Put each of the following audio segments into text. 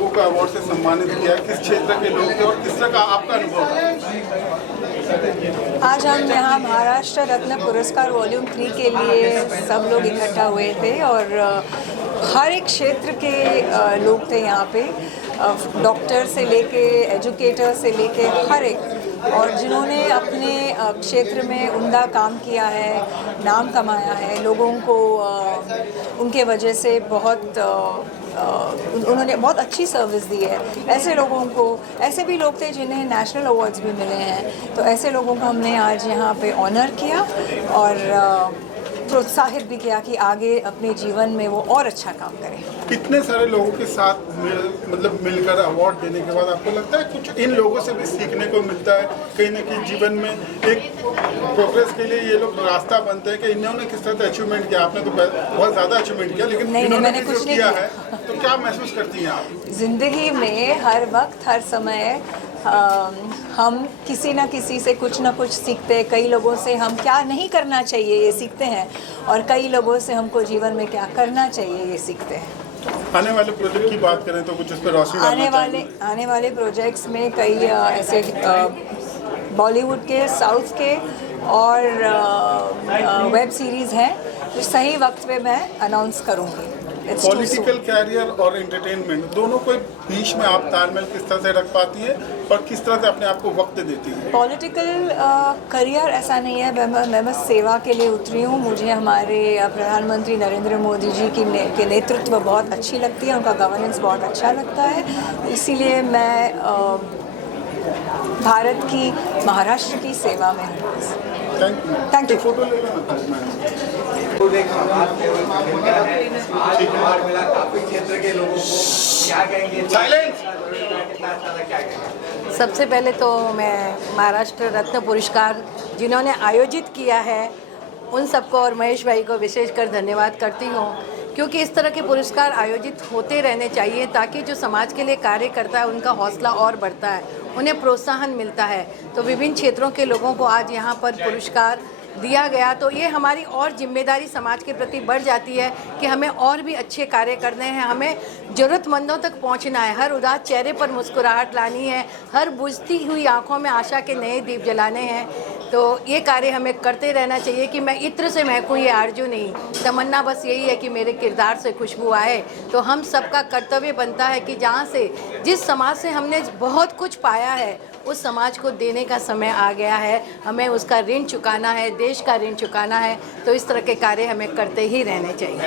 लोगों को अवार्ड से सम्मानित किया, किस क्षेत्र के लोग थे और किस तरह का आपका अनुभव था? आज हम यहाँ महाराष्ट्र रत्न पुरस्कार वॉल्यूम 3 के लिए सब लोग इकट्ठा हुए थे और हर एक क्षेत्र के लोग थे यहाँ पे, डॉक्टर से लेके एजुकेटर से लेके हर एक, और जिन्होंने अपने क्षेत्र में उम्दा काम किया है, नाम कमाया है, लोगों को उनके वजह से उन्होंने बहुत अच्छी सर्विस दी है। ऐसे लोगों को, ऐसे भी लोग थे जिन्हें नेशनल अवार्ड्स भी मिले हैं, तो ऐसे लोगों को हमने आज यहाँ पे ऑनर किया और प्रोत्साहित भी किया कि आगे अपने जीवन में वो और अच्छा काम करें। कितने सारे लोगों के साथ मिलकर अवार्ड देने के बाद आपको लगता है कुछ इन लोगों से भी सीखने को मिलता है, कहीं ना कहीं जीवन में एक प्रोग्रेस के लिए ये लोग रास्ता बनते हैं कि इन्होंने किस तरह से अचीवमेंट किया? आपने तो बहुत ज़्यादा अचीवमेंट किया, लेकिन मैंने कुछ नहीं किया है, तो क्या महसूस करती हैं आप? जिंदगी में हर वक्त हर समय हम किसी न किसी से कुछ ना कुछ सीखते हैं। कई लोगों से हम क्या नहीं करना चाहिए ये सीखते हैं, और कई लोगों से हमको जीवन में क्या करना चाहिए ये सीखते हैं। आने वाले प्रोजेक्ट की बात करें तो कुछ उस पर रोशनी आने वाले प्रोजेक्ट्स में कई ऐसे बॉलीवुड के, साउथ के और वेब सीरीज़ हैं जो सही वक्त पे मैं अनाउंस करूँगी। पॉलिटिकल कैरियर और एंटरटेनमेंट दोनों को बीच में आप तालमेल किस तरह से रख पाती है और किस तरह से अपने आप को वक्त देती है? पॉलिटिकल करियर ऐसा नहीं है, मैं बस सेवा के लिए उतरी हूँ। मुझे हमारे प्रधानमंत्री नरेंद्र मोदी जी के नेतृत्व बहुत अच्छी लगती है, उनका गवर्नेंस बहुत अच्छा लगता है, इसीलिए मैं भारत की, महाराष्ट्र की सेवा में हूँ। Thank you. फोटो ले सबसे पहले तो मैं महाराष्ट्र रत्न पुरस्कार जिन्होंने आयोजित किया है उन सबको और महेश भाई को विशेषकर धन्यवाद करती हूँ, क्योंकि इस तरह के पुरस्कार आयोजित होते रहने चाहिए ताकि जो समाज के लिए कार्य करता है उनका हौसला और बढ़ता है, उन्हें प्रोत्साहन मिलता है। तो विभिन्न क्षेत्रों के लोगों को आज यहाँ पर पुरस्कार दिया गया, तो ये हमारी और जिम्मेदारी समाज के प्रति बढ़ जाती है कि हमें और भी अच्छे कार्य करने हैं, हमें ज़रूरतमंदों तक पहुंचना है, हर उदास चेहरे पर मुस्कुराहट लानी है, हर बुझती हुई आंखों में आशा के नए दीप जलाने हैं। तो ये कार्य हमें करते रहना चाहिए कि मैं इत्र से महकूँ, ये आरजू नहीं, तमन्ना बस यही है कि मेरे किरदार से खुशबू आए। तो हम सबका कर्तव्य बनता है कि जहाँ से, जिस समाज से हमने बहुत कुछ पाया है, उस समाज को देने का समय आ गया है, हमें उसका ऋण चुकाना है, देश का ऋण चुकाना है। तो इस तरह के कार्य हमें करते ही रहने चाहिए।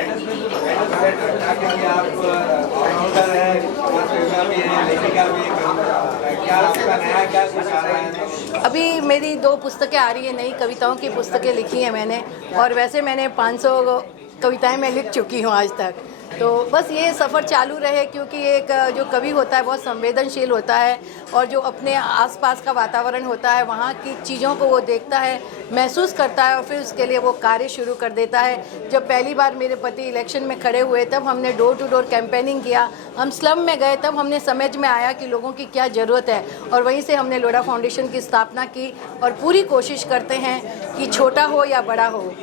अभी मेरी 2 पुस्तकें आ रही है, नई कविताओं की पुस्तकें लिखी हैं मैंने, और वैसे मैंने 500 कविताएं मैं लिख चुकी हूँ आज तक। तो बस ये सफ़र चालू रहे, क्योंकि एक जो कवि होता है बहुत संवेदनशील होता है, और जो अपने आसपास का वातावरण होता है वहाँ की चीज़ों को वो देखता है, महसूस करता है, और फिर उसके लिए वो कार्य शुरू कर देता है। जब पहली बार मेरे पति इलेक्शन में खड़े हुए तब हमने डोर टू डोर कैंपेनिंग किया, हम स्लम में गए, तब हमने समझ में आया कि लोगों की क्या ज़रूरत है, और वहीं से हमने लोढ़ा फाउंडेशन की स्थापना की। और पूरी कोशिश करते हैं कि छोटा हो या बड़ा हो,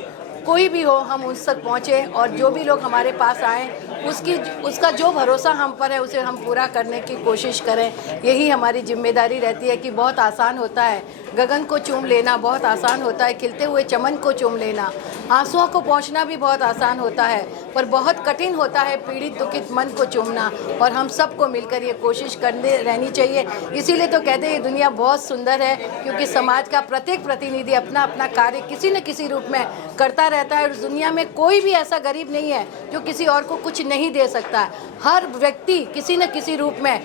कोई भी हो, हम उस तक पहुँचे, और जो भी लोग हमारे पास आएँ उसका जो भरोसा हम पर है उसे हम पूरा करने की कोशिश करें। यही हमारी जिम्मेदारी रहती है कि बहुत आसान होता है गगन को चूम लेना, बहुत आसान होता है खिलते हुए चमन को चूम लेना, आंसुओं को पहुंचना भी बहुत आसान होता है, पर बहुत कठिन होता है पीड़ित दुखित मन को चूमना। और हम सबको मिलकर ये कोशिश करने रहनी चाहिए। इसीलिए तो कहते हैं ये दुनिया बहुत सुंदर है, क्योंकि समाज का प्रत्येक प्रतिनिधि अपना अपना कार्य किसी न किसी रूप में करता रहता है। और दुनिया में कोई भी ऐसा गरीब नहीं है जो किसी और को कुछ नहीं दे सकता। हर व्यक्ति किसी न किसी रूप में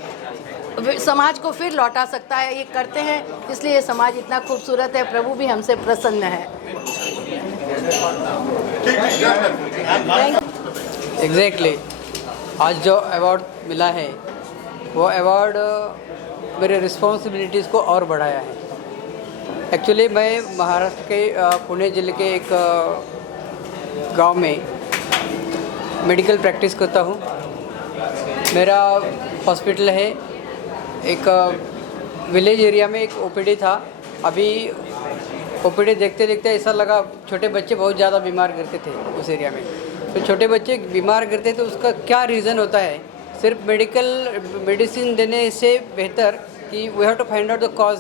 समाज को फिर लौटा सकता है, ये करते हैं, इसलिए ये समाज इतना खूबसूरत है। प्रभु भी हमसे प्रसन्न है। एग्जैक्टली आज जो अवार्ड मिला है वो अवार्ड मेरे रिस्पॉन्सिबिलिटीज़ को और बढ़ाया है। एक्चुअली मैं महाराष्ट्र के पुणे ज़िले के एक गांव में मेडिकल प्रैक्टिस करता हूँ। मेरा हॉस्पिटल है, एक विलेज एरिया में एक ओपीडी था। अभी ओपीडी देखते देखते ऐसा लगा छोटे बच्चे बहुत ज़्यादा बीमार करते थे उस एरिया में। तो छोटे बच्चे बीमार करते तो उसका क्या रीज़न होता है सिर्फ मेडिसिन देने से बेहतर कि we have to find out the cause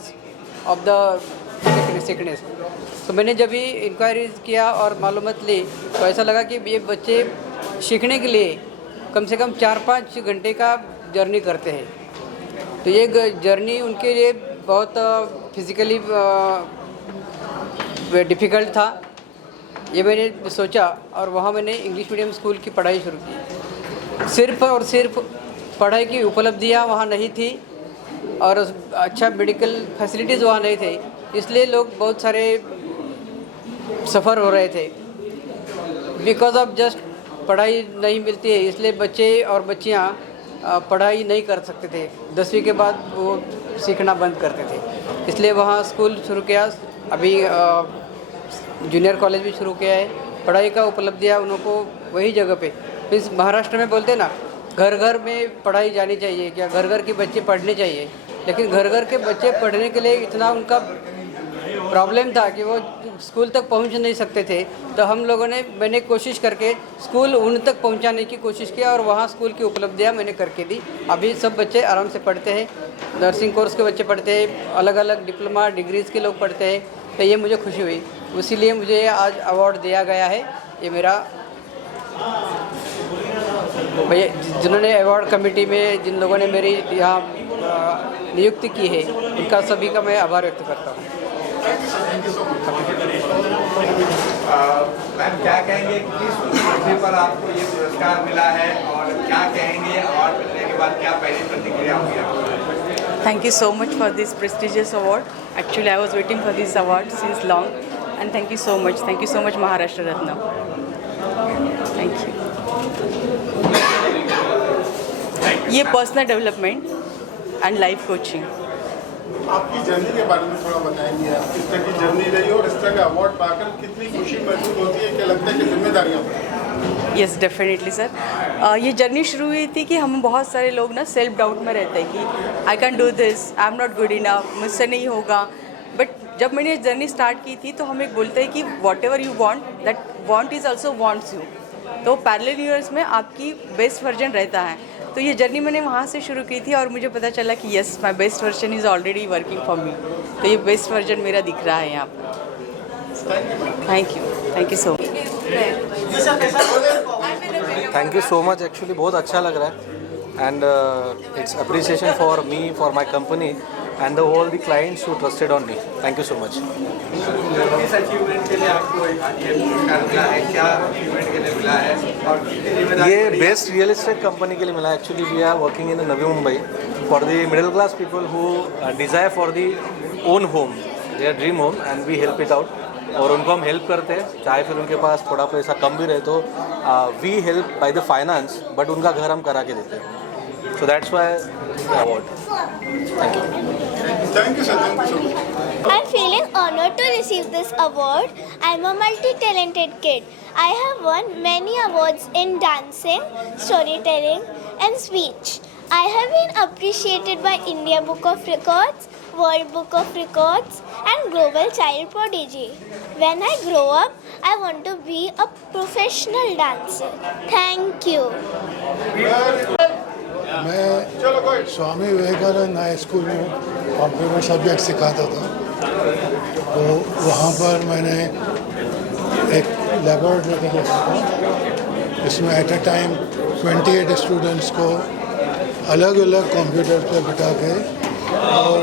of the sickness. तो मैंने जब भी इंक्वायरी किया और मालूमात ली तो ऐसा लगा कि ये बच्चे सीखने के लिए कम से कम 4-5 घंटे का जर्नी करते हैं। तो ये जर्नी उनके लिए बहुत फिज़िकली डिफ़िकल्ट था। ये मैंने सोचा और वहाँ मैंने इंग्लिश मीडियम स्कूल की पढ़ाई शुरू की। सिर्फ और सिर्फ पढ़ाई की उपलब्धियाँ वहाँ नहीं थी और अच्छा मेडिकल फैसिलिटीज़ वहाँ नहीं थे, इसलिए लोग बहुत सारे सफ़र हो रहे थे। बिकॉज ऑफ जस्ट पढ़ाई नहीं मिलती है, इसलिए बच्चे और बच्चियाँ पढ़ाई नहीं कर सकते थे। 10वीं के बाद वो सीखना बंद करते थे, इसलिए वहाँ स्कूल शुरू किया। अभी जूनियर कॉलेज भी शुरू किया है। पढ़ाई का उपलब्धियाँ उनको वही जगह पे, मीन्स महाराष्ट्र में बोलते ना घर घर में पढ़ाई जानी चाहिए, क्या घर घर के बच्चे पढ़ने चाहिए, लेकिन घर घर के बच्चे पढ़ने के लिए इतना उनका प्रॉब्लम था कि वो स्कूल तक पहुंच नहीं सकते थे। तो हम लोगों ने मैंने कोशिश करके स्कूल उन तक पहुंचाने की कोशिश किया और वहाँ स्कूल की उपलब्धियाँ मैंने करके दी। अभी सब बच्चे आराम से पढ़ते हैं, नर्सिंग कोर्स के बच्चे पढ़ते हैं, अलग अलग डिप्लोमा डिग्रीज़ के लोग पढ़ते हैं। तो ये मुझे खुशी हुई, इसीलिए मुझे आज अवार्ड दिया गया है। ये मेरा भैया जिन्होंने अवार्ड कमेटी में जिन लोगों ने मेरी यहाँ नियुक्ति की है, उनका सभी का मैं आभार व्यक्त करता हूँ। मैम क्या कहेंगे किस मुद्दे पर आपको ये पुरस्कार मिला है और क्या कहेंगे अवार्ड मिलने के बाद क्या पहली प्रतिक्रिया होगी आपकी? Thank you so much for this prestigious award. Actually, I was waiting for this award since long, and thank you so much. Thank you so much, Maharashtra Ratna. Thank you. ये personal development and life coaching. आपकी journey के बारे में थोड़ा बताएंगे, आप किस तरह की जर्नी रही और इस तरह का अवार्ड पाकर कितनी खुशी महसूस होती है, क्या लगता है कि जिम्मेदारियाँ बढ़ी? Yes definitely sir. ये जर्नी शुरू हुई थी कि हम बहुत सारे लोग ना सेल्फ डाउट में रहते हैं कि I can do this, I am not good enough, मुझसे नहीं होगा। बट जब मैंने ये जर्नी स्टार्ट की थी तो हम एक बोलते हैं कि what ever you want, that want is also wants you. तो पैरेलल यूनिवर्स में आपकी बेस्ट वर्जन रहता है। तो ये जर्नी मैंने वहाँ से शुरू की थी और मुझे पता चला कि yes my best version is already working for me. तो ये बेस्ट वर्जन मेरा दिख रहा है यहाँ पर। Thank you so much. Thank you so much. Actually बहुत अच्छा लग रहा है and it's appreciation for me, for my company and all the clients who trusted on me. Thank you so much. किस अचीवमेंट के लिए आपको ये पुरस्कार मिला है, क्या अचीवमेंट के लिए मिला है और कितनी जिम्मेदारी? ये बेस्ट रियल एस्टेट कंपनी के लिए मिला है। Actually we are working in Navi Mumbai for the middle class people who desire for the own home, their dream home, and we help it out. और उनको हम हेल्प करते हैं, चाहे फिर उनके पास थोड़ा पैसा कम भी रहे तो we help by the finance, but उनका घर हम करा के देते हैं। So that's why award. Thank thank you sir, thank you so much. I'm feeling honored to receive this award. I'm a multi-talented kid. I have won many awards in dancing, storytelling, and speech. I have been appreciated by India Book of Records, World Book of Records, and Global Child Prodigy. When I grow up, I want to be a professional dancer. Thank you. मैं Swami Vivekananda high school में computer subject सिखाता था। तो वहाँ पर मैंने एक laboratory देखा था, इसमें एट अ टाइम 28 स्टूडेंट्स को अलग अलग कंप्यूटर पर बिठा के, और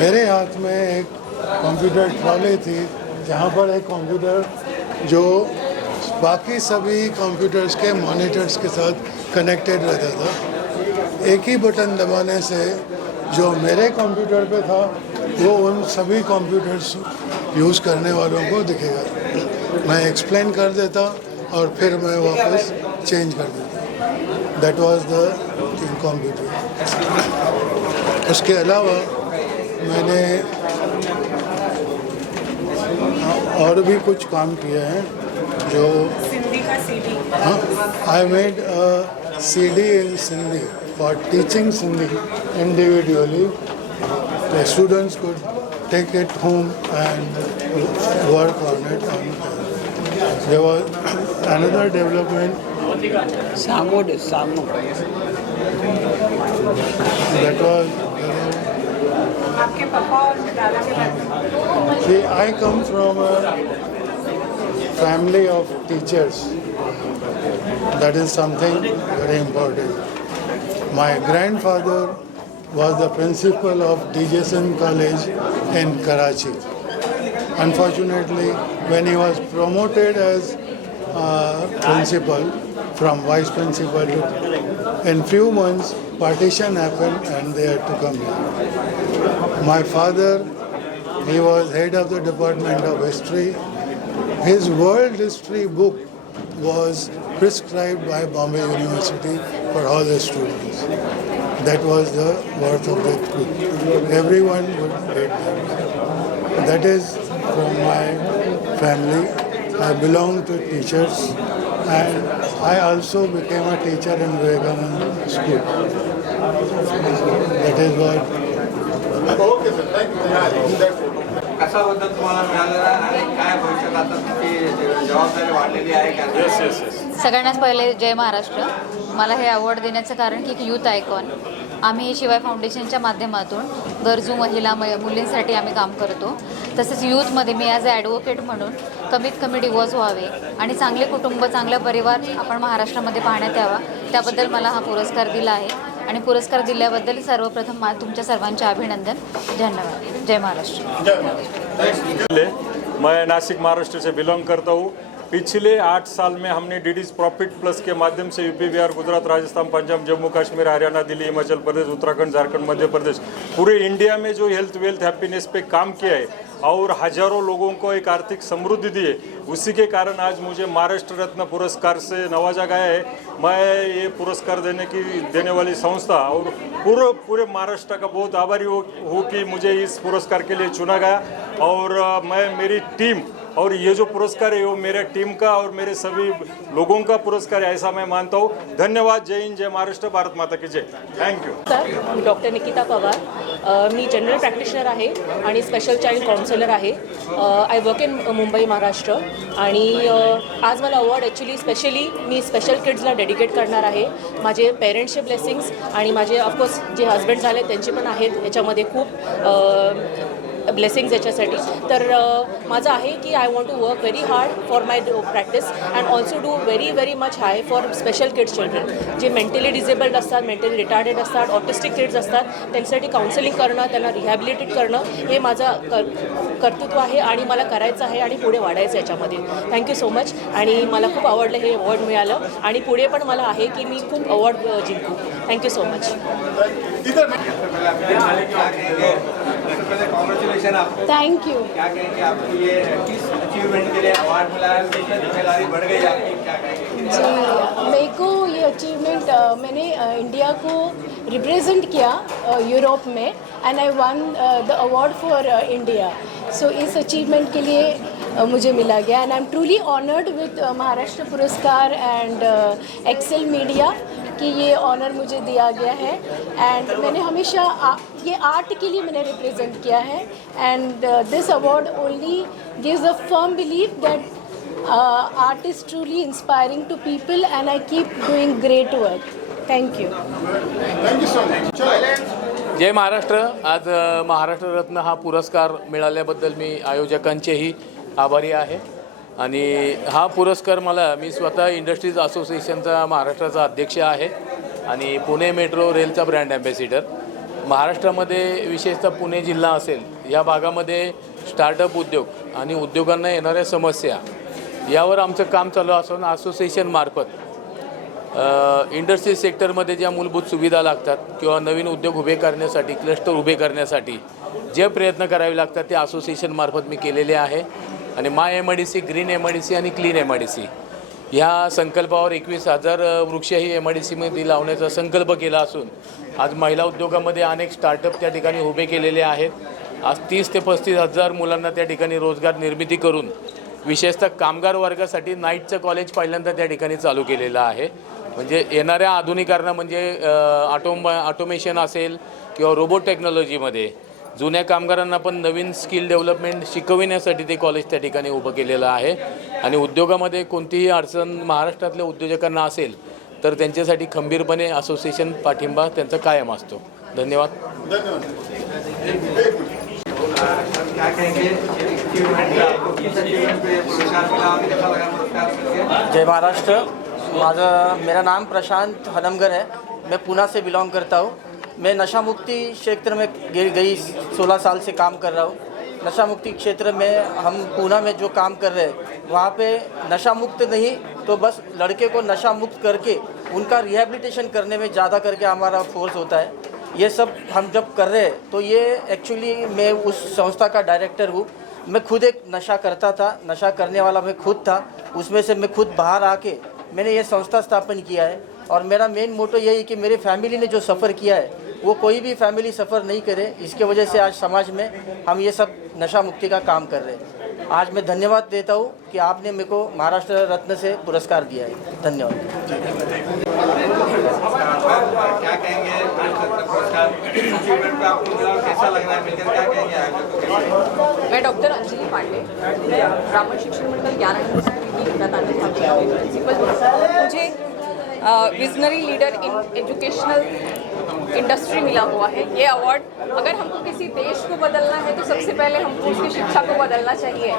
मेरे हाथ में एक कंप्यूटर ट्रॉली थी जहाँ पर एक कंप्यूटर जो बाकी सभी कंप्यूटर्स के मॉनिटर्स के साथ कनेक्टेड रहता था। एक ही बटन दबाने से जो मेरे कंप्यूटर पे था वो उन सभी कंप्यूटर्स यूज़ करने वालों को दिखेगा। मैं एक्सप्लेन कर देता और फिर मैं वापस चेंज कर देता। That was the computer. उसके अलावा मैंने और भी कुछ काम किए हैं जो I made a CD in Sindhi for teaching Sindhi individually. The students could take it home and work on it. And there was another development. That was. See, I come from a family of teachers. That is something very important. My grandfather was the principal of DJSN College in Karachi. Unfortunately, when he was promoted as principal, from vice principal to, in few months, partition happened and they had to come here. My father, he was head of the Department of History. His world history book was prescribed by Bombay University for all the students. That was the worth of that book. Everyone would read that. That is from my family. I belong to teachers and I also became a teacher in Vivekananda School. That is what. Okay sir thank you. कसा बद्दल तुम्हाला मिळालेला आणि काय भविष्यात आता तुमची जबाबदारी वाढलेली आहे का? सगळ्यांनाच पहिले जय महाराष्ट्र. मला हे अवॉर्ड देण्याचं कारण की एक यूथ आयकॉन आम्ही शिवाय फाउंडेशनच्या माध्यमातून गरजू महिला मुलींसाठी आम्ही काम करतो. तसेच यूथमध्ये मी ॲज अ ॲडव्होकेट म्हणून कमीत कमी डिवोर्स व्हावे आणि चांगले कुटुंब चांगला परिवार आपण महाराष्ट्रामध्ये पाहण्यात यावा त्याबद्दल मला हा पुरस्कार दिला आहे आणि पुरस्कार दिल्याबद्दल सर्वप्रथम तुमच्या सर्वांचे अभिनंदन. धन्यवाद. जय महाराष्ट्र. मैं नासिक महाराष्ट्र से बिलोंग करता हूँ. पिछले 8 साल में हमने डीडीज प्रॉफिट प्लस के माध्यम से यूपी बिहार गुजरात राजस्थान पंजाब जम्मू कश्मीर हरियाणा दिल्ली हिमाचल प्रदेश उत्तराखंड झारखंड मध्य प्रदेश पूरे इंडिया में जो हेल्थ वेल्थ हैप्पीनेस पे काम किया है और हजारों लोगों को एक आर्थिक समृद्धि दी है. उसी के कारण आज मुझे महाराष्ट्र रत्न पुरस्कार से नवाजा गया है. मैं ये पुरस्कार देने वाली संस्था और पूरे महाराष्ट्र का बहुत आभारी हूँ कि मुझे इस पुरस्कार के लिए चुना गया. और मैं मेरी टीम और ये जो पुरस्कार है वो मेरे टीम का और मेरे सभी लोगों का पुरस्कार है ऐसा मैं मानता हूँ. धन्यवाद. जय हिंद, जय महाराष्ट्र, भारत माता की जय. थँक्यू. मी डॉक्टर निकिता पवार. मी जनरल प्रॅक्टिशनर आहे आणि स्पेशल चाइल्ड काउन्सिलर आहे. I work in Mumbai Maharashtra आणि आज मला अवॉर्ड ॲक्च्युली स्पेशली मी स्पेशल किड्सला डेडिकेट करणार आहे. माझे पेरेंट्सचे ब्लेसिंग्स आणि माझे ऑफकोर्स जे हजबंड झाले त्यांचे पण आहेत याच्यामध्ये खूप ब्लेसिंग्स याच्यासाठी. तर माझं आहे की I want to work very hard for my practice and also do very much high for special kids children जे मेंटली डिसेबल्ड असतात, मेंटली रिटार्डेड असतात, ऑटिस्टिक किड्स असतात. त्यांच्यासाठी काउन्सिलिंग करणं, त्यांना रिहॅबिलिटेट करणं हे माझं कर्तृत्व आहे आणि मला करायचं आहे आणि पुढे वाढायचं याच्यामध्ये. Thank you so much. आणि मला खूप आवडलं हे अवॉर्ड मिळालं आणि पुढे पण मला आहे की मी खूप अवॉर्ड जिंकू. Thank you so much. कॉन्ग्रेचुलेशन आपको. Thank you. क्या कहेंगे आपको ये किस अचीवमेंट के लिए अवार्ड मिला है? जिम्मेदारी बढ़ गई आपकी, क्या कहेंगे? जी, मेरे को ये अचीवमेंट मैंने इंडिया को रिप्रेजेंट किया यूरोप में and I won the award for India. So इस अचीवमेंट के लिए मुझे मिला गया and I am truly honoured with Maharashtra पुरस्कार एंड एक्सेल मीडिया कि ये ऑनर मुझे दिया गया है. एंड मैंने हमेशा ये आर्ट के लिए मैंने रिप्रेजेंट किया है and this award only gives a firm believe that art is truly inspiring to people and I keep doing great work. Thank you. Thank you so much. जय महाराष्ट्र. आज महाराष्ट्र रत्न हा पुरस्कार मिळाल्याबद्दल मी आयोजकांचेही आभारी आहे. आणि हा पुरस्कार मी स्वतः इंडस्ट्रीज असोसिएशनचा महाराष्ट्राचा अध्यक्ष आहे आणि पुणे मेट्रो रेलचा ब्रँड ॲम्बॅसिडर. महाराष्ट्रामध्ये विशेषतः पुणे जिल्हा असेल या भागामध्ये स्टार्टअप उद्योग आणि उद्योगांना येणाऱ्या समस्या यावर आमचं काम चालू असून असोसिएशनमार्फत इंडस्ट्री सेक्टरमध्ये ज्या मूलभूत सुविधा लागतात किंवा नवीन उद्योग उभे करण्यासाठी, क्लस्टर उभे करण्यासाठी जे प्रयत्न करावे लागतात ते असोसिएशनमार्फत मी केलेले आहे. आणि माय MIDC, ग्रीन MIDC आणि क्लीन MIDC ह्या संकल्पावर 21,000 वृक्षही MIDCमध्ये लावण्याचा संकल्प केला असून आज महिला उद्योगामध्ये अनेक स्टार्टअप त्या ठिकाणी उभे केलेले आहेत. आज 30 ते 35,000 मुलांना त्या ठिकाणी रोजगार निर्मिती करून विशेषतः कामगार वर्गासाठी नाईटचं कॉलेज पहिल्यांदा त्या ठिकाणी चालू केलेलं आहे. म्हणजे येणाऱ्या आधुनिकरणं म्हणजे ऑटोमेशन असेल किंवा रोबोट टेक्नॉलॉजीमध्ये जुन्या कामगारांना पण नवीन स्किल डेव्हलपमेंट शिकविण्यासाठी ते कॉलेज त्या ठिकाणी उभं केलेलं आहे. आणि उद्योगामध्ये कोणतीही अडचण महाराष्ट्रातल्या उद्योजकांना असेल तर त्यांच्यासाठी खंबीरपणे असोसिएशन पाठिंबा त्यांचा कायम असतो. धन्यवाद. क्या कहेंगे आपको किस अचीवमेंट पे पुरस्कार मिला और कैसा लगा पुरस्कार मिलकर? जय महाराष्ट्र. मेरा नाम प्रशांत हनमगर है. मैं पूना से बिलोंग करता हूँ. मैं नशा मुक्ति क्षेत्र में गई 16 साल से काम कर रहा हूँ. नशा मुक्ति क्षेत्र में हम पूना में जो काम कर रहे हैं वहाँ पे नशा मुक्त नहीं तो बस लड़के को नशा मुक्त करके उनका रिहैबिलिटेशन करने में ज़्यादा करके हमारा फोर्स होता है. ये सब हम जब कर रहे हैं तो ये एक्चुअली मैं उस संस्था का डायरेक्टर हूँ. मैं खुद एक नशा करता था, नशा करने वाला मैं खुद था. उसमें से मैं खुद बाहर आके मैंने ये संस्था स्थापन किया है और मेरा मेन मोटो यही है कि मेरे फैमिली ने जो सफ़र किया है वो कोई भी फैमिली सफ़र नहीं करे. इसके वजह से आज समाज में हम ये सब नशा मुक्ति का काम कर रहे हैं. आज मैं धन्यवाद देता हूँ कि आपने मेरे को महाराष्ट्र रत्न से पुरस्कार दिया है. धन्यवाद. क्या कहेंगे पुरस्कार अचीवमेंट पे आपको मिला और कैसा लग रहा है मिलकर? क्या कहेंगे? मैं डॉक्टर अंजलि पांडे, मैं ब्राह्मण शिक्षण मंडल ज्ञान की प्रिंसिपल. मुझे visionary leader in educational industry मिला हुआ है. ये अवार्ड अगर हमको किसी देश को बदलना है तो सबसे पहले हमको उसकी शिक्षा को बदलना चाहिए.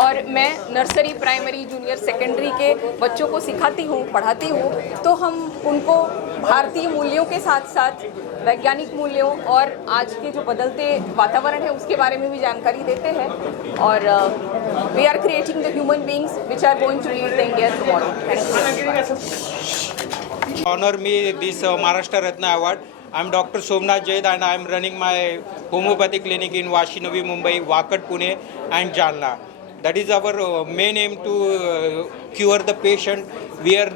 और मैं नर्सरी, प्राइमरी, जूनियर, सेकेंडरी के बच्चों को सिखाती हूँ, पढ़ाती हूँ. तो हम उनको भारतीय मूल्यों के साथ साथ वैज्ञानिक मूल्यों और आज के जो बदलते वातावरण है उसके बारे में भी जानकारी देते हैं. और we are creating the human beings which are going to lead the India tomorrow. Thank you. Honor me this Maharashtra Ratna Award. I am Dr. Somnath Jaid and I am running my homeopathy clinic in Vashi Navi Mumbai, Wakat, Pune and Jalna. That is our main aim to cure the patient. Where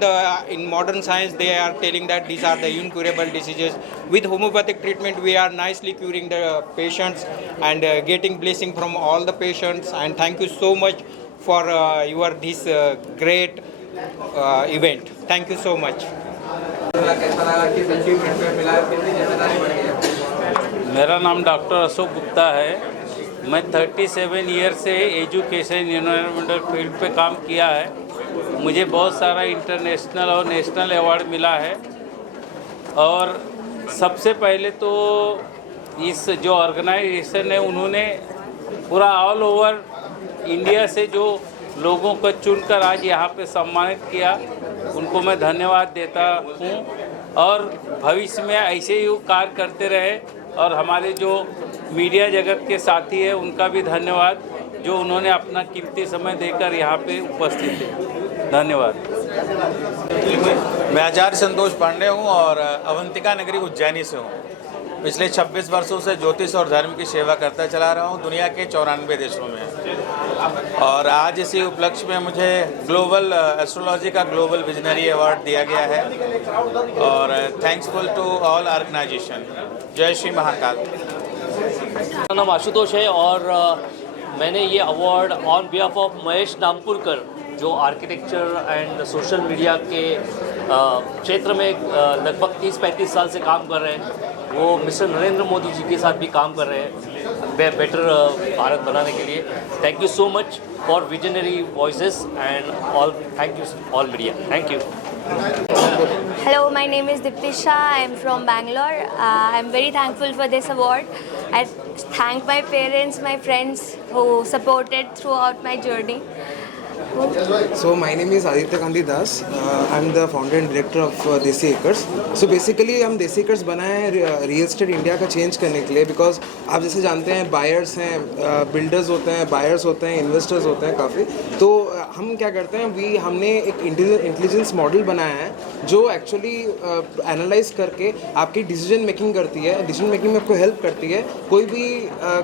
in modern science they are telling that these are the incurable diseases. With homeopathic treatment we are nicely curing the patients and getting blessing from all the patients. And thank you so much for your this great event. Thank you so much. कैसा लगा किस achievement पे मिला कितनी जिम्मेदारी बढ़ गई? मेरा नाम डॉक्टर अशोक गुप्ता है. मैं 37 ईयर से एजुकेशन इन्वायरमेंटल फील्ड पे काम किया है. मुझे बहुत सारा इंटरनेशनल और नेशनल अवार्ड मिला है. और सबसे पहले तो इस जो ऑर्गेनाइजेशन है उन्होंने पूरा ऑल ओवर इंडिया से जो लोगों को चुनकर आज यहाँ पे सम्मानित किया, उनको मैं धन्यवाद देता हूँ. और भविष्य में ऐसे ही कार्य करते रहे. और हमारे जो मीडिया जगत के साथी हैं उनका भी धन्यवाद जो उन्होंने अपना कीमती समय देकर यहाँ पे उपस्थित थे. धन्यवाद. मैं आचार्य संतोष पांडे हूँ और अवंतिका नगरी उज्जैनी से हूँ. पिछले 26 वर्षों से ज्योतिष और धर्म की सेवा करता चला रहा हूँ दुनिया के 94 देशों में. और आज इसी उपलक्ष्य में मुझे ग्लोबल एस्ट्रोलॉजी का ग्लोबल विजनरी अवार्ड दिया गया है. और थैंक्सफुल टू ऑल ऑर्गेनाइजेशन. जय श्री महाकाल. मेरा नाम आशुतोष है और मैंने ये award on behalf of Mahesh Nampurkar जो आर्किटेक्चर एंड सोशल मीडिया के क्षेत्र में लगभग 30-35 साल से काम कर रहे हैं. वो मिस्टर नरेंद्र मोदी जी के साथ भी काम कर रहे हैं बेटर भारत बनाने के लिए. Thank you so much for visionary voices and all. Thank you all media. Thank you. Hello, my name is Dipti Shah. I am from Bangalore. I am very thankful for this award. I thank my parents, my friends who supported throughout my journey. So my name is Aditya Gandhi Das. I'm the founder and director of Desi Acres. So basically हम Desi Acres बनाए हैं real estate India का change करने के लिए. Because आप जैसे जानते हैं बायर्स हैं, बिल्डर्स होते हैं, बायर्स होते हैं, इन्वेस्टर्स होते हैं काफ़ी. तो हम क्या करते हैं हमने एक इंटेलिजेंस मॉडल बनाया है जो एक्चुअली एनालाइज करके आपकी डिसीजन मेकिंग करती है. डिसीजन मेकिंग में आपको हेल्प करती है कोई भी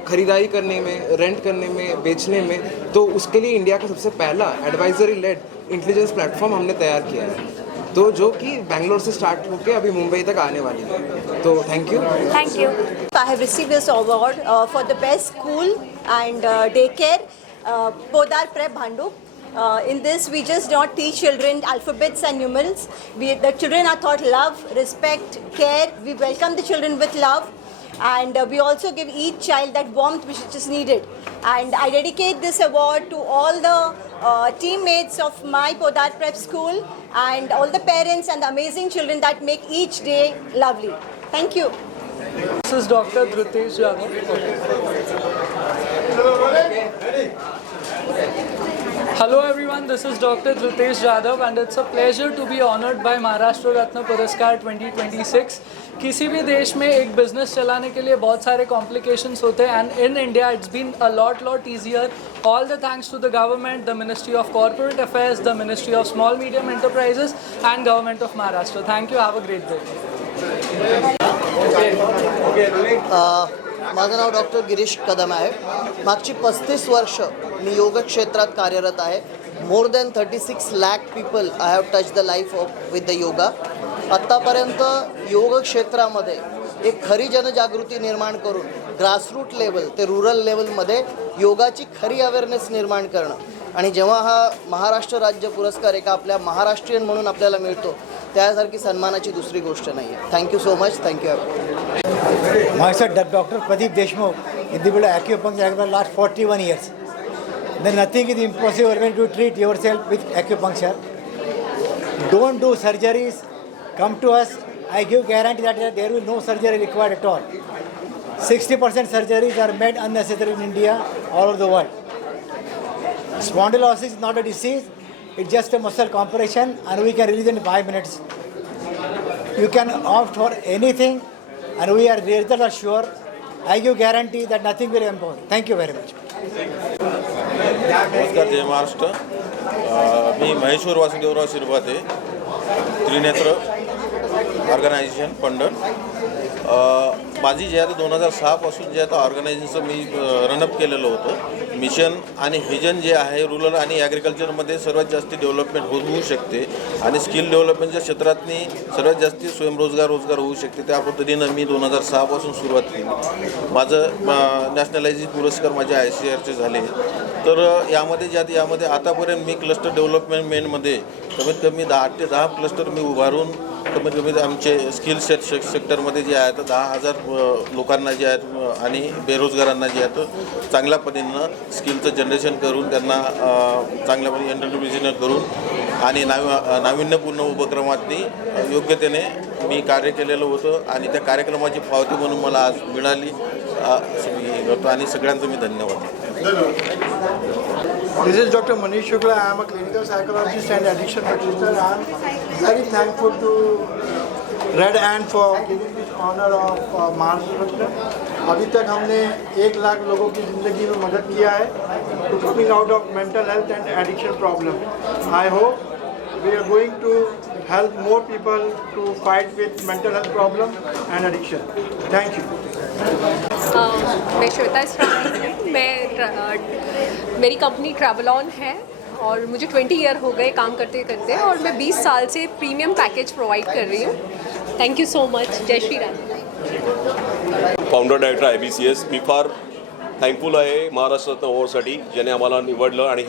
ख़रीदारी करने में, रेंट करने में, बेचने में. तो उसके लिए इंडिया का सबसे पहला एडवाइजरी लेड इंटेलिजेंस प्लेटफॉर्म हमने तैयार किया है. तो जो कि बैंगलोर से स्टार्ट होकर अभी मुंबई तक आने वाली है. तो thank you. Thank you. I have received this award for the best school and daycare, Podar Prep Bhandup. In this, we just don't teach children alphabets and numerals. The children are taught love, respect, care. We welcome the children with love. and we also give each child that warmth which is needed. And I dedicate this award to all the teammates of my Podar Prep School and all the parents and the amazing children that make each day lovely. Thank you. This is Dr. Dhritesh Jadhav. Hello everyone, this is Dr. Dhritesh Jadhav and it's a pleasure to be honored by Maharashtra Ratna Puraskar 2026. किसी भी देश में एक business चलाने के लिए बहुत सारे कॉम्प्लिकेशंस होते हैं and in India it's been a lot easier. All the thanks to the government, the Ministry of Corporate Affairs, the Ministry of Small Medium Enterprises and Government of Maharashtra. Thank you. Have a great day. माझं नाव doctor Girish कदम आहे. मागची 35 वर्ष मी योग क्षेत्रात कार्यरत आहे. More than 36 lakh people I have touch the life of with the yoga. आत्तापर्यंत योग क्षेत्रामध्ये एक खरी जनजागृती निर्माण करून ग्रासरूट लेवल ते रुरल लेवलमध्ये योगाची खरी अवेअरनेस निर्माण करणं आणि जेव्हा हा महाराष्ट्र राज्य पुरस्कार एका आपल्या महाराष्ट्रीयन म्हणून आपल्याला मिळतो त्यासारखी सन्मानाची दुसरी गोष्ट नाही आहे. Thank you so much. Thank you. Myself, Dr. Pradeep Deshmukh, in the field of acupuncture for the last 41 years. Then nothing is impossible when you treat yourself with acupuncture. Don't do surgeries. Come to us. I give guarantee that there will be no surgery required at all. 60% surgeries are made unnecessary in India, all over the world. Spondylosis is not a disease. It's just a muscle compression and we can release it in 5 minutes. You can opt for anything. And we are result assured. I give guarantee that nothing will happen. Thank you very much. नमस्कार. जय महाराष्ट्र. मी Maheshwar Vasudevrao Shirbhate, Trinetra organisation पंढर. माझी जे आहे 2006 पासून जे आहे ऑर्गनायझेशनचं मी run up केलेलं होतं. Mission आणि vision जे आहे रुरल आणि ॲग्रिकल्चरमध्ये सर्वात जास्त डेव्हलपमेंट होऊ शकते आणि स्किल डेव्हलपमेंटच्या क्षेत्रातनी सर्वात जास्त स्वयंरोजगार होऊ शकते. त्या पद्धतीनं मी 2006 पासून सुरुवात केली. माझं नॅशनलायझेशन पुरस्कार माझे ICARचे झाले. तर यामध्ये आतापर्यंत मी क्लस्टर डेव्हलपमेंटमध्ये कमीत कमी 8 ते 10 क्लस्टर मी उभारून कमीत कमी आमचे स्किल सेक्टरमध्ये जे आहेत 10,000 लोकांना जे आहेत आणि बेरोजगारांना जे आहेत चांगल्या पद्धतीनं स्किलचं जनरेशन करून त्यांना चांगल्या पद्धतीने एंटरप्रिन्योरशिप करून आणि नाविन्यपूर्ण उपक्रमातनी योग्यतेने मी कार्य केलेलं होतं आणि त्या कार्यक्रमाची पावती म्हणून मला आज मिळाली. आणि सगळ्यांचं मी धन्यवाद. This is Dr. Manish Shukla. I am a clinical psychologist and addiction practitioner. I am very thankful to Red Ant for giving this honor of Maharashtra. अभी तक हमने 1 लाख लोगों की ज़िंदगी में मदद किया है to coming out of mental health and addiction problem. I hope we are going to help more people to fight with mental health problem and addiction. Thank you. मैं श्वेता इस्रानी. मेरी कंपनी ट्रैवलॉन है और मुझे 20 ईयर हो गए काम करते करते और मैं 20 साल से प्रीमियम पैकेज प्रोवाइड कर रही हूँ. Thank you so much. जय Shri Ram. Founder director IBCS. मी फार थँकफुल आहे महाराष्ट्र रत्न अवॉर्डसाठी ज्याने आम्हाला निवडलं आणि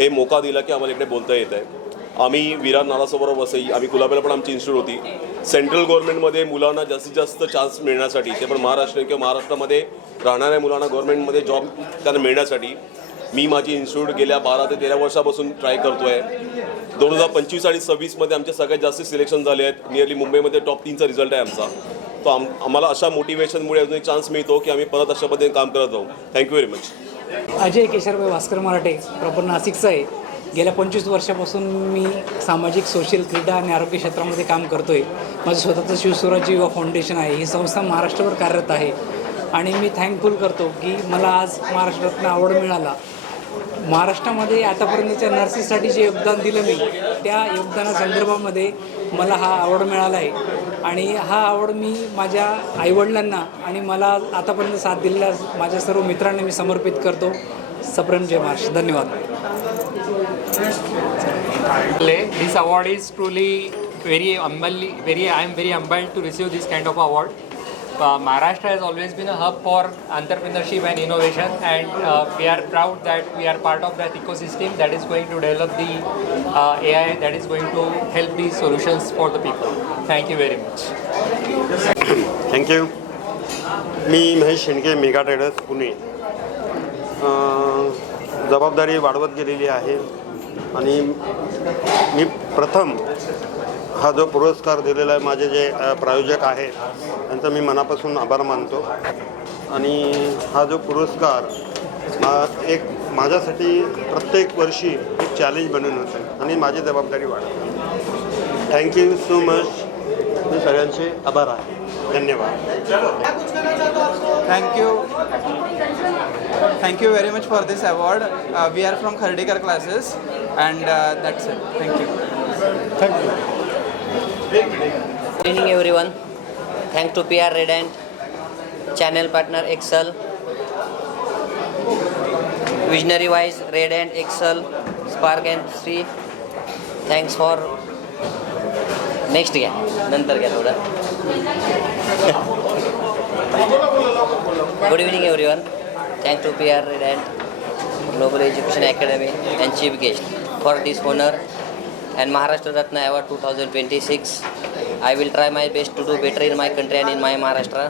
हे मोका दिला की आम्हाला इकडे बोलता येत आहे. आम्ही विरार नालासोबत वसई आम्ही कुलाब्याला पण आमची इन्स्टिट्यूट होती. सेंट्रल गव्हर्नमेंटमध्ये मुलांना जास्तीत जास्त चान्स मिळण्यासाठी ते पण महाराष्ट्र किंवा महाराष्ट्रामध्ये राहणाऱ्या मुलांना गव्हर्नमेंटमध्ये जॉब त्यांना मिळण्यासाठी मी माझी इन्स्टिट्यूट गेल्या 12 ते 13 वर्षापासून ट्राय करतो आहे. 2025 आणि 26मध्ये आमचे सगळ्यात जास्त सिलेक्शन झाले आहेत. नियरली मुंबईमध्ये टॉप 3चा रिझल्ट आहे आमचा. तो आम्हाला अशा मोटिवेशनमुळे अजून एक चान्स मिळतो की आम्ही परत अशा पद्धतीने काम करत राहू. Thank you very much. Ajay Kesharbhai Bhaskar Marathe, proper नाशिकचा आहे. गेल्या 25 वर्षापासून मी सामाजिक सोशल क्रीडा आणि आरोग्य क्षेत्रामध्ये काम करतो आहे. माझं स्वतःचं शिवस्वराज्य युवा फाउंडेशन आहे. ही संस्था महाराष्ट्रभर कार्यरत आहे आणि मी थँकफुल करतो की मला आज महाराष्ट्र रत्न अवॉर्ड मिळाला. महाराष्ट्रामध्ये आतापर्यंतच्या नर्सेससाठी जे योगदान दिलं मी त्या योगदानासंदर्भामध्ये मला हा अवॉर्ड मिळाला आहे आणि हा अवॉर्ड मी माझ्या आईवडिलांना आणि मला आतापर्यंत साथ दिलेल्या माझ्या सर्व मित्रांना मी समर्पित करतो. सप्रेम जय महाराष्ट्र. धन्यवाद. This award is truly I am very humbled to receive this kind of award. Maharashtra has always been a hub for entrepreneurship and innovation, and we are proud that we are part of that ecosystem that is going to develop the AI that is going to help these solutions for the people. Thank you very much. Thank you. मी Mahesh Shendke mega traders Pune. जबाबदारी वाढवत गेलेली आहे आणि मी प्रथम हा जो पुरस्कार दिलेला आहे माझे जे प्रायोजक आहेत त्यांचा मी मनापासून आभार मानतो. आणि हा जो पुरस्कार एक माझ्यासाठी प्रत्येक वर्षी एक चॅलेंज बनून होतं आणि माझी जबाबदारी वाढते. Thank you so much. मी सगळ्यांचे आभार आहे. धन्यवाद. Thank you very much for this award. We are from Khardikar classes and that's it. Thank you. Good evening everyone. Thanks to PR Redent, channel partner Excel, Visionary Wise, Redent, Excel, Spark and Sri. Thanks for next घ्या नंतर घ्या थोडं. Good evening everyone. Thanks to PR Redent, Global Education Academy and Chief Guest for this honor and Maharashtra Ratna Award 2026. I will try my best to do better in my country and in my Maharashtra.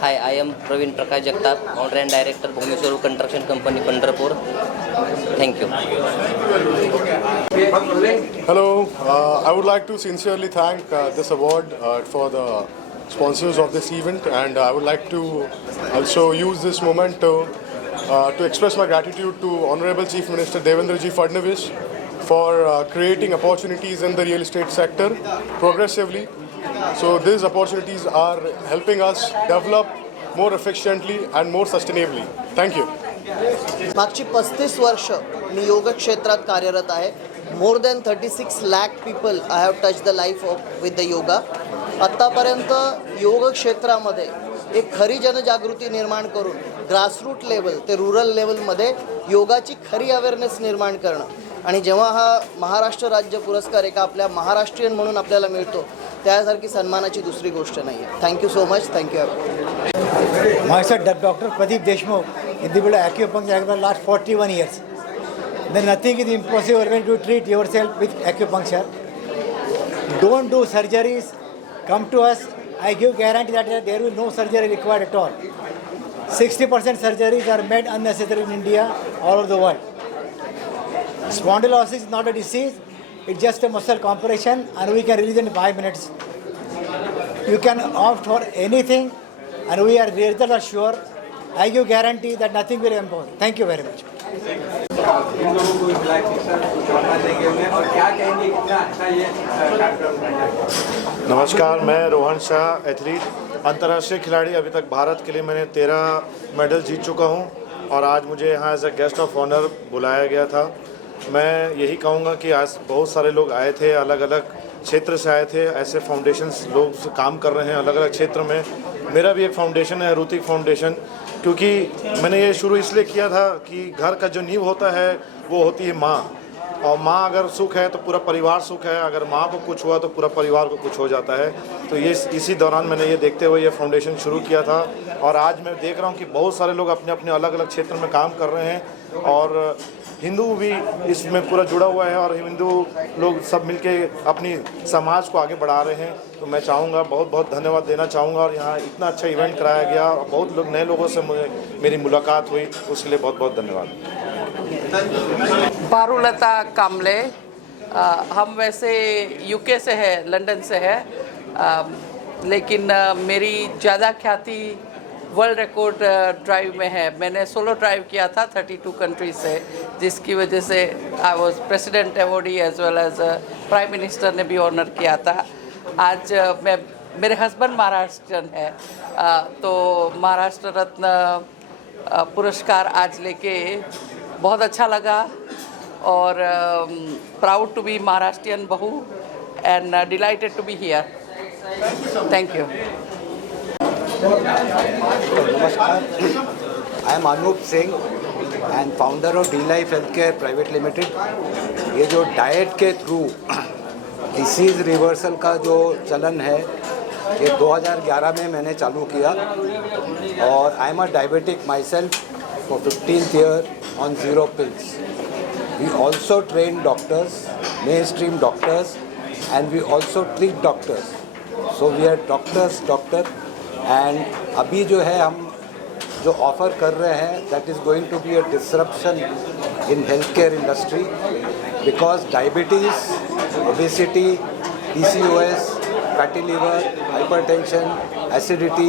Hi, I am Praveen Prakash Jagtap, Founder and Director, Bhumishwarup Construction Company, Pandharpur. Thank you. Hello, I would like to sincerely thank this award for the sponsors of this event, and I would like to also use this moment to express my gratitude to Honorable Chief Minister Devendra Ji Fadnavis for creating opportunities in the real estate sector progressively. So these opportunities are helping us develop more efficiently and more sustainably. Thank you. मागची 35 वर्ष मी योग क्षेत्रात कार्यरत आहे. More than 36 lakh people I have touch the life of with the yoga. आत्तापर्यंत योग क्षेत्रामध्ये एक खरी जनजागृती निर्माण करून ग्रासरूट लेवल ते रुरल लेवलमध्ये योगाची खरी अवेअरनेस निर्माण करणं. आणि जेव्हा हा महाराष्ट्र राज्य पुरस्कार एका आपल्या महाराष्ट्रीयन म्हणून आपल्याला मिळतो त्यासारखी सन्मानाची दुसरी गोष्ट नाही आहे. Thank you so much. Thank you. Myself, Dr. Pradeep Deshmukh, individual acupuncture for last 41 years. Then nothing is impossible when you treat yourself with acupuncture. Don't do surgeries. Come to us. I give guarantee that there will no surgery required at all. 60% surgeries are made unnecessary in India, all over the world. Spondylosis is not a disease. It's just a muscle compression and we can release it in 5 minutes. You can opt for anything and we are result assured. I give guarantee that nothing will impose. Thank you very much. इन लोगों को black करना देंगे उन्हें और क्या कहेंगे कितना अच्छा ये कार्यक्रम है. नमस्कार, मैं रोहन शाह, एथलीट, अंतर्राष्ट्रीय खिलाड़ी. अभी तक भारत के लिए मैंने 13 मेडल जीत चुका हूं और आज मुझे यहाँ as a guest of honour बुलाया गया था. मैं यही कहूँगा कि आज बहुत सारे लोग आए थे, अलग अलग क्षेत्र से आए थे. ऐसे फाउंडेशंस लोग काम कर रहे हैं अलग अलग क्षेत्र में. मेरा भी एक फाउंडेशन है, ऋतिक फाउंडेशन, क्योंकि मैंने ये शुरू इसलिए किया था कि घर का जो नींव होता है वो होती है माँ, और माँ अगर सुख है तो पूरा परिवार सुख है. अगर माँ को कुछ हुआ तो पूरा परिवार को कुछ हो जाता है. तो ये इसी दौरान मैंने ये देखते हुए ये फाउंडेशन शुरू किया था और आज मैं देख रहा हूँ कि बहुत सारे लोग अपने अपने अलग अलग क्षेत्र में काम कर रहे हैं और हिंदू भी इसमें पूरा जुड़ा हुआ है और हिंदू लोग सब मिलके अपनी समाज को आगे बढ़ा रहे हैं. तो मैं चाहूँगा, बहुत बहुत धन्यवाद देना चाहूँगा. और यहाँ इतना अच्छा इवेंट कराया गया और बहुत लोग नए लोगों से मेरी मुलाकात हुई, उसके लिए बहुत बहुत धन्यवाद. पारुलता कामले. हम वैसे यूके से है, लंदन से है, लेकिन मेरी ज़्यादा ख्याति वर्ल्ड रिकॉर्ड ड्राइव में है. मैंने सोलो ड्राइव किया था 32 कंट्रीज से, जिसकी वजह से I was president awardee as well as prime minister ने भी ऑनर किया था. आज मेरे हस्बैंड महाराष्ट्रन है, तो महाराष्ट्र रत्न पुरस्कार आज लेके बहुत अच्छा लगा और proud to be Maharashtrian bahu and delighted to be here. Thank you. नमस्कार, I am Anup Singh and founder of the life health care private limited. ये जो डाइट के थ्रू डिसीज़ रिवर्सल का जो चलन है ये 2011 में मैंने चालू किया और I am a diabetic my self for 15th year on 0 pills. We also train doctors, mainstream doctors, and we also treat doctors. So we are doctor and अभी जो है हम जो ऑफ़र कर रहे हैं that is going to be a disruption in health care industry because diabetes, obesity, PCOS, fatty liver, hypertension, acidity,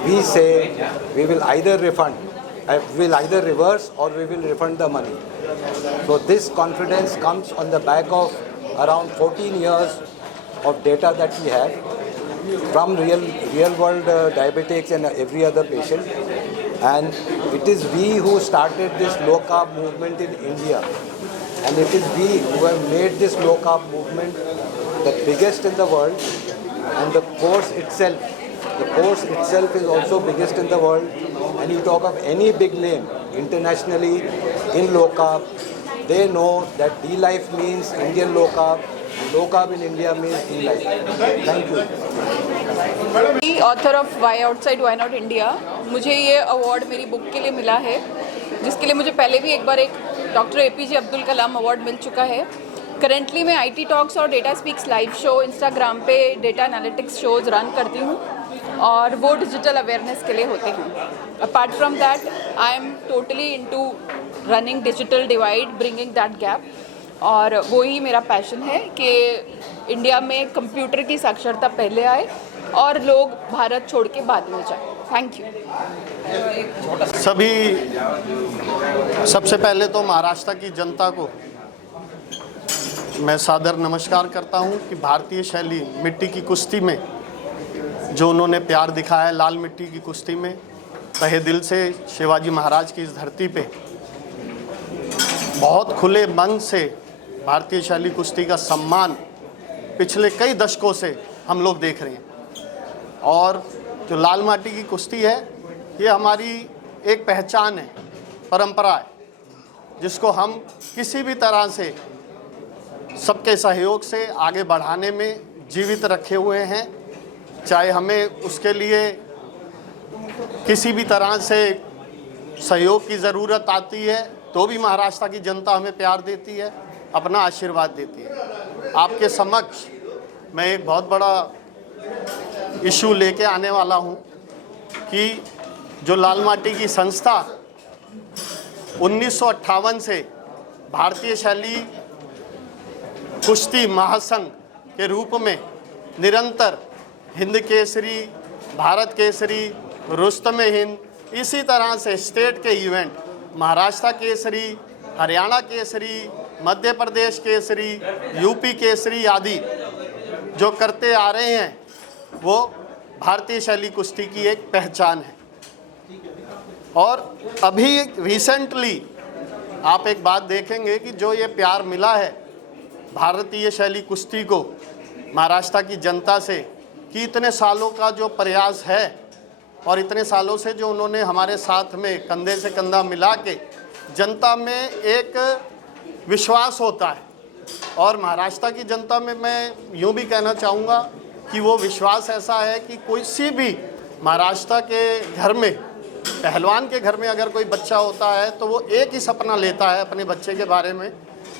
we say we will either reverse or we will refund the money. So this confidence comes on the back of around 14 years of data that we have from real world diabetics and every other patient. And it is we who started this low carb movement in India. And it is we who have made this low carb movement the biggest in the world. And the course itself is also biggest in the world. And you talk of any big name internationally in low carb, they know that D-Life means Indian low carb. Low carb in India means D-Life. Thank you. Author of why outside why not India, मुझे ये award मेरी book के लिए मिला है, जिसके लिए मुझे पहले भी एक बार एक doctor APJ Abdul Kalam award मिल चुका है। करेंटली मैं IT टॉक्स और data speaks live show Instagram पे डेटा एनालिटिक्स शोज रन करती हूँ और वो डिजिटल अवेयरनेस के लिए होते हैं। Apart from that I am totally into running digital divide, bringing that gap, और वही मेरा पैशन है कि इंडिया में कंप्यूटर की साक्षरता पहले आए और लोग भारत छोड़ के बाद में जाए। Thank you. सबसे पहले तो महाराष्ट्र की जनता को मैं सादर नमस्कार करता हूं कि भारतीय शैली मिट्टी की कुश्ती में जो उन्होंने प्यार दिखाया है, लाल मिट्टी की कुश्ती में तहे दिल से शिवाजी महाराज की इस धरती पे बहुत खुले मन से भारतीय शैली कुश्ती का सम्मान पिछले कई दशकों से हम लोग देख रहे हैं। और जो लाल माटी की कुश्ती है ये हमारी एक पहचान है, परंपरा है, जिसको हम किसी भी तरह से सबके सहयोग से आगे बढ़ाने में जीवित रखे हुए हैं। चाहे हमें उसके लिए किसी भी तरह से सहयोग की ज़रूरत आती है तो भी महाराष्ट्र की जनता हमें प्यार देती है, अपना आशीर्वाद देती है। आपके समक्ष मैं एक बहुत बड़ा इशू लेके आने वाला हूं कि जो लाल माटी की संस्था 1958 से भारतीय शैली कुश्ती महासंघ के रूप में निरंतर हिंद केसरी, भारत केसरी, रुस्तम-ए-हिंद, इसी तरह से स्टेट के इवेंट महाराष्ट्र केसरी, हरियाणा केसरी, मध्य प्रदेश केसरी, यूपी केसरी आदि जो करते आ रहे हैं वो भारतीय शैली कुश्ती की एक पहचान है। और अभी रिसेंटली आप एक बात देखेंगे कि जो ये प्यार मिला है भारतीय शैली कुश्ती को महाराष्ट्र की जनता से, कि इतने सालों का जो प्रयास है और इतने सालों से जो उन्होंने हमारे साथ में कंधे से कंधा मिला के जनता में एक विश्वास होता है। और महाराष्ट्र की जनता में मैं यूँ भी कहना चाहूँगा कि वो विश्वास ऐसा है कि किसी भी महाराष्ट्र के घर में, पहलवान के घर में अगर कोई बच्चा होता है तो वो एक ही सपना लेता है अपने बच्चे के बारे में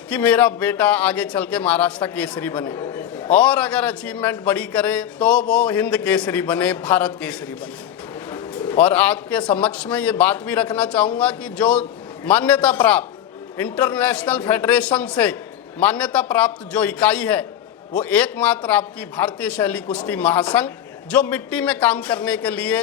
कि मेरा बेटा आगे चल के महाराष्ट्र केसरी बने, और अगर अचीवमेंट बड़ी करे तो वो हिंद केसरी बने, भारत केसरी बने। और आपके समक्ष में ये बात भी रखना चाहूँगा कि जो मान्यता प्राप्त इंटरनेशनल फेडरेशन से मान्यता प्राप्त जो इकाई है वो एकमात्र आपकी भारतीय शैली कुश्ती महासंघ, जो मिट्टी में काम करने के लिए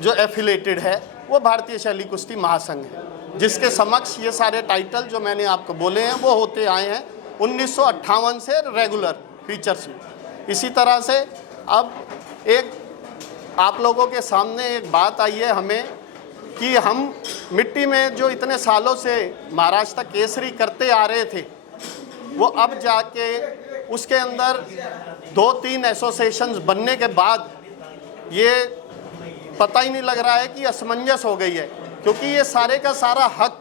जो एफिलेटेड है वो भारतीय शैली कुश्ती महासंघ है, जिसके समक्ष ये सारे टाइटल जो मैंने आपको बोले हैं वो होते आए हैं 1958 से रेगुलर फीचर्स में। इसी तरह से अब एक आप लोगों के सामने एक बात आई है हमें कि हम मिट्टी में जो इतने सालों से महाराष्ट्र केसरी करते आ रहे थे वो अब जाके उसके अंदर 2-3 एसोसिएशंस बनने के बाद ये पता ही नहीं लग रहा है कि असमंजस हो गई है, क्योंकि ये सारे का सारा हक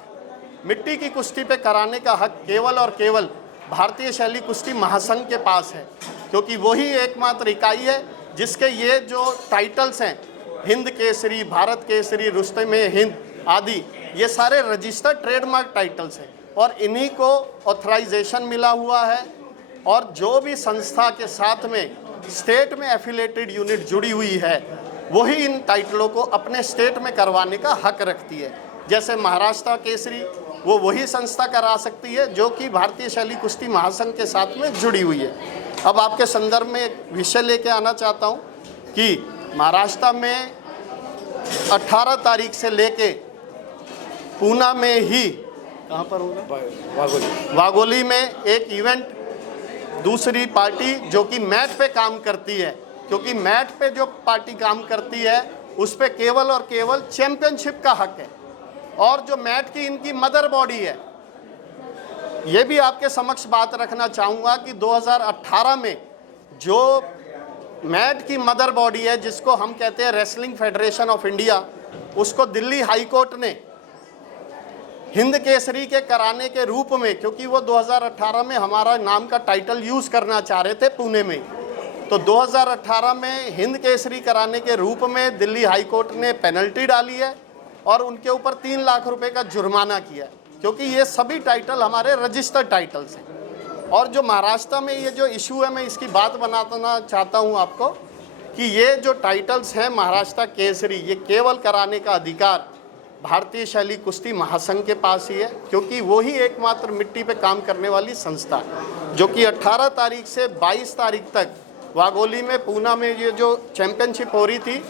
मिट्टी की कुश्ती पे कराने का हक केवल और केवल भारतीय शैली कुश्ती महासंघ के पास है, क्योंकि वही एकमात्र इकाई है जिसके ये जो टाइटल्स हैं हिंद केसरी, भारत केसरी, रुस्तम-ए-हिंद आदि, ये सारे रजिस्टर्ड ट्रेडमार्क टाइटल्स हैं और इन्हीं को ऑथराइजेशन मिला हुआ है। और जो भी संस्था के साथ में स्टेट में एफिलेटेड यूनिट जुड़ी हुई है वही इन टाइटलों को अपने स्टेट में करवाने का हक रखती है। जैसे महाराष्ट्र केसरी वो वही संस्था करा सकती है जो कि भारतीय शैली कुश्ती महासंघ के साथ में जुड़ी हुई है। अब आपके संदर्भ में एक विषय लेके आना चाहता हूँ कि महाराष्ट्र में 18 तारीख से लेके पूना में ही, कहाँ पर होगा, वाघोली में एक इवेंट, दूसरी पार्टी जो कि मैट पे काम करती है, क्योंकि मैट पे जो पार्टी काम करती है उस पे केवल और केवल चैंपियनशिप का हक है, और जो मैट की इनकी मदर बॉडी है, ये भी आपके समक्ष बात रखना चाहूँगा कि 2018 में जो मैट की मदर बॉडी है जिसको हम कहते हैं रेसलिंग फेडरेशन ऑफ इंडिया, उसको दिल्ली हाई कोर्ट ने हिंद केसरी के कराने के रूप में, क्योंकि वो 2018 में हमारा नाम का टाइटल यूज़ करना चाह रहे थे पुणे में, तो 2018 में हिंद केसरी कराने के रूप में दिल्ली हाई कोर्ट ने पेनल्टी डाली है और उनके ऊपर 3 लाख रुपए का जुर्माना किया है, क्योंकि ये सभी टाइटल हमारे रजिस्टर्ड टाइटल्स हैं। और जो महाराष्ट्र में ये जो इशू है, मैं इसकी बात बनाना चाहता हूँ आपको कि ये जो टाइटल्स हैं महाराष्ट्र केसरी, ये केवल कराने का अधिकार भारतीय शैली कुश्ती महासंघ के पास ही है, क्योंकि वो ही एकमात्र मिट्टी पे काम करने वाली संस्था है जो कि 18 तारीख से 22 तारीख तक वाघोली में, पूना में ये जो चैंपियनशिप हो रही थी,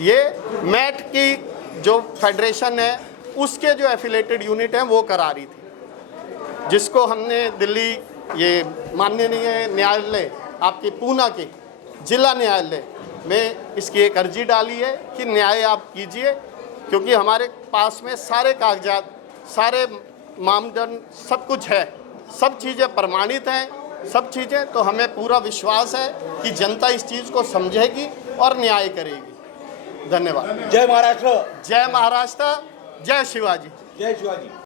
ये मैट की जो फेडरेशन है उसके जो एफिलेटेड यूनिट हैं वो करा रही थी, जिसको हमने दिल्ली ये माननीय न्यायालय आपके पूना के जिला न्यायालय में इसकी एक अर्जी डाली है कि न्याय आप कीजिए, क्योंकि हमारे पास में सारे कागजात, सारे मानदंड, सब कुछ है, सब चीज़ें प्रमाणित हैं, सब चीज़ें, तो हमें पूरा विश्वास है कि जनता इस चीज़ को समझेगी और न्याय करेगी। धन्यवाद। जय महाराष्ट्र। जय महाराष्ट्र। जय शिवाजी। जय शिवाजी।